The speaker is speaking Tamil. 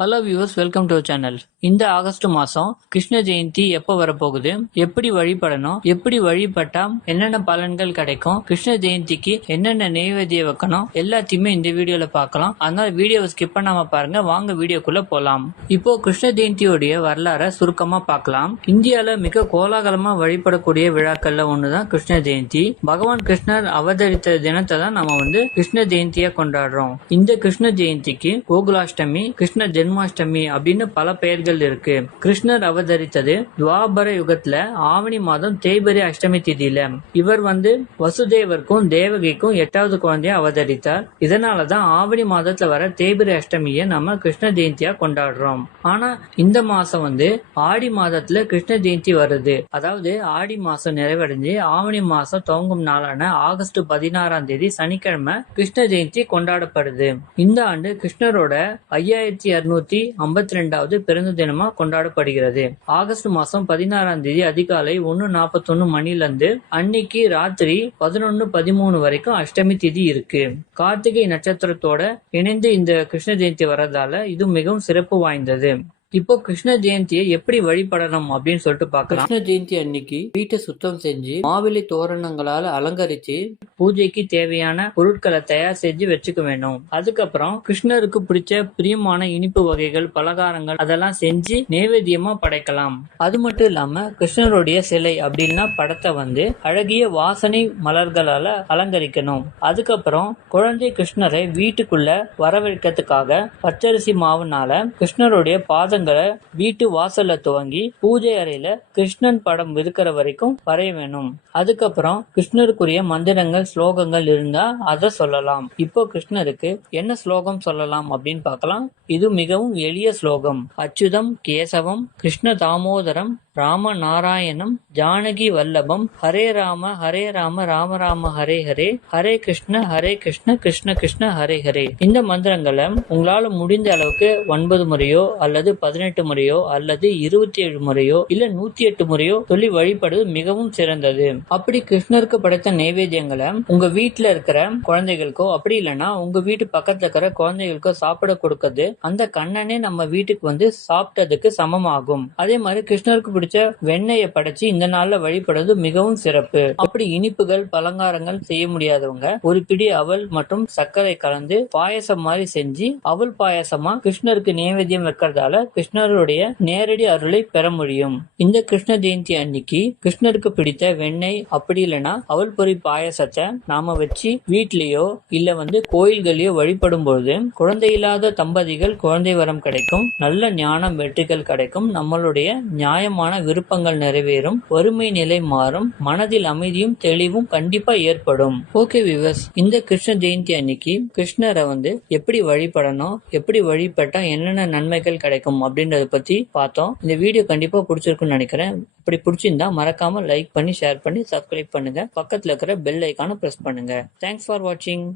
Hello viewers welcome to channel இந்த ஆகஸ்ட் மாசம் கிருஷ்ண ஜெயந்தி எப்போ வரப்போகுது? எப்படி வழிபடணும்? எப்படி வழிபட்டா என்னென்ன பலன்கள் கிடைக்கும்? கிருஷ்ண ஜெயந்திக்கு என்னென்ன நெய்வேதிய வைக்கணும்? எல்லாத்தையுமே இந்த வீடியோல பார்க்கலாம். அதனால வீடியோவை ஸ்கிப் பண்ணாம பாருங்க. வாங்க வீடியோக்குள்ள போலாம். இப்போ கிருஷ்ண ஜெயந்தியோடைய வரலாறை சுருக்கமா பார்க்கலாம். இந்தியால மிக கோலாகலமா வழிபடக்கூடிய விழாக்கள்ல ஒண்ணுதான் கிருஷ்ண ஜெயந்தி. பகவான் கிருஷ்ணர் அவதரித்த தினத்தை தான் நம்ம வந்து கிருஷ்ண ஜெயந்தியா கொண்டாடுறோம். இந்த கிருஷ்ண ஜெயந்திக்கு கோகுலாஷ்டமி கிருஷ்ண ஜென்மாஷ்டமி அப்படின்னு பல பெயர்கள் இருக்கு. கிருஷ்ணர் அவதரித்தது துவாபர யுகத்துல ஆவணி மாதம் தேய்பரி அஷ்டமி திதியில. இவர் வந்து வசுதேவருக்கும் தேவகிக்கும் எட்டாவது குழந்தைய அவதரித்தார். இதனாலதான் ஆவணி மாதத்துல வர தேய்பரி அஷ்டமியை நம்ம கிருஷ்ண ஜெயந்தியா கொண்டாடுறோம். ஆனா இந்த மாசம் வந்து ஆடி மாதத்துல கிருஷ்ண ஜெயந்தி வருது. அதாவது ஆடி மாசம் நிறைவடைஞ்சு ஆவணி மாசம் துவங்கும் நாளான ஆகஸ்ட் பதினாறாம் தேதி சனிக்கிழமை கிருஷ்ண ஜெயந்தி கொண்டாடப்படுது. இந்த ஆண்டு கிருஷ்ணரோட ஐயாயிரத்தி இருநூத்தி ஐம்பத்தி ரெண்டாவது பிறந்த தினமா கொண்டாடப்படுகிறது. ஆகஸ்ட் மாசம் பதினாறாம் தேதி அதிகாலை ஒன்னு நாற்பத்தொன்னு மணிலருந்து அன்னைக்கு ராத்திரி பதினொன்னு பதிமூணு வரைக்கும் அஷ்டமி திதி இருக்கு. கார்த்திகை நட்சத்திரத்தோட இணைந்து இந்த கிருஷ்ண ஜெயந்தி வர்றதால இது மிகவும் சிறப்பு வாய்ந்தது. இப்போ கிருஷ்ண ஜெயந்தியை எப்படி வழிபடணும் அப்படின்னு சொல்லிட்டு பார்க்கலாம். கிருஷ்ண ஜெயந்தி அன்னைக்கு வீட்டை சுத்தம் செஞ்சு மாவிலை தோரணங்களால அலங்கரிச்சு பூஜைக்கு தேவையான பொருட்களை தயார் செஞ்சு வச்சுக்க வேணும். அதுக்கப்புறம் கிருஷ்ணருக்கு பிடிச்ச பிரியமான இனிப்பு வகைகள் பலகாரங்கள் அதெல்லாம் செஞ்சு நைவேத்தியமா படைக்கலாம். அது மட்டும் இல்லாம கிருஷ்ணருடைய சிலை அப்படின்னா படத்தை வந்து அழகிய வாசனை மலர்களால அலங்கரிக்கணும். அதுக்கப்புறம் குழந்தை கிருஷ்ணரை வீட்டுக்குள்ள வரவேற்கிறதுக்காக பச்சரிசி மாவுனால கிருஷ்ணருடைய பாதங்களை வீட்டு வாசல்ல துவங்கி பூஜை அறையில கிருஷ்ணன் படம் இருக்கிற வரைக்கும் வரைய வேணும். அதுக்கப்புறம் கிருஷ்ணருக்குரிய மந்திரங்கள் ஸ்லோகங்கள் இருந்தா அதை சொல்லலாம். இப்போ கிருஷ்ணருக்கு என்ன ஸ்லோகம் சொல்லலாம் அப்படின்னு பார்க்கலாம். இது மிகவும் எளிய ஸ்லோகம். அச்சுதம் கேசவம் கிருஷ்ண தாமோதரம் ராம நாராயணம் ஜானகி வல்லபம் ஹரே ராம ஹரே ராம ராம ராம ஹரே ஹரே ஹரே கிருஷ்ண ஹரே கிருஷ்ண கிருஷ்ண கிருஷ்ண ஹரே ஹரே. இந்த மந்திரங்களை உங்களால முடிந்த அளவுக்கு ஒன்பது முறையோ அல்லது பதினெட்டு முறையோ அல்லது இருபத்தி ஏழு முறையோ இல்ல நூத்தி எட்டு முறையோ சொல்லி வழிபடுவது மிகவும் சிறந்தது. அப்படி கிருஷ்ணருக்கு படைத்த நைவேத்தியங்களை உங்க வீட்டுல இருக்கிற குழந்தைகளுக்கோ அப்படி இல்லைன்னா உங்க வீட்டு பக்கத்துல இருக்கிற குழந்தைகளுக்கோ சாப்பிட கொடுக்கறது அந்த கண்ணனே நம்ம வீட்டுக்கு வந்து சாப்பிட்டதுக்கு சமமாகும். அதே மாதிரி கிருஷ்ணருக்கு பிடிச்ச வெண்ணெயை படைச்சு இந்த நாள்ல வழிபடுறது மிகவும் சிறப்பு. அப்படி இனிப்புகள் பலங்காரங்கள் செய்ய முடியாதவங்க ஒரு பிடி அவல் மற்றும் சர்க்கரை கலந்து பாயசம் மாதிரி செஞ்சு அவல் பாயசமா கிருஷ்ணருக்கு நைவேத்தியம் வைக்கிறதால கிருஷ்ணருடைய நேரடி அருளை பெற முடியும். இந்த கிருஷ்ண ஜெயந்தி அன்னைக்கு கிருஷ்ணருக்கு பிடித்த வெண்ணெய் அப்படி இல்லைன்னா அவல் பொறி பாயசத்தை நாம வச்சு வீட்லயோ இல்ல வந்து கோயில்களையோ வழிபடும் பொழுது குழந்தை இல்லாத தம்பதிகள் குழந்தை வரம் கிடைக்கும் நல்ல ஞானம் வெற்றிகள் கிடைக்கும் நம்மளுடைய நியாயமான விருப்பங்கள் நிறைவேறும் வறுமை நிலை மாறும் மனதில் அமைதியும் தெளிவும் கண்டிப்பா ஏற்படும். ஓகே விவஸ் இந்த கிருஷ்ண ஜெயந்தி அன்னைக்கு கிருஷ்ணரை வந்து எப்படி வழிபடணும் எப்படி வழிபட்டா என்னென்ன நன்மைகள் கிடைக்கும் அப்படின்றத பத்தி பார்த்தோம். இந்த வீடியோ கண்டிப்பா பிடிச்சிருக்குன்னு நினைக்கிறேன். இப்படி பிடிச்சிருந்தா மறக்காம லைக் பண்ணி ஷேர் பண்ணி சப்ஸ்கிரைப் பண்ணுங்க. பக்கத்துல இருக்கிற பெல் ஐக்கான பிரஸ் பண்ணுங்க. தேங்க்ஸ் ஃபார் வாட்சிங்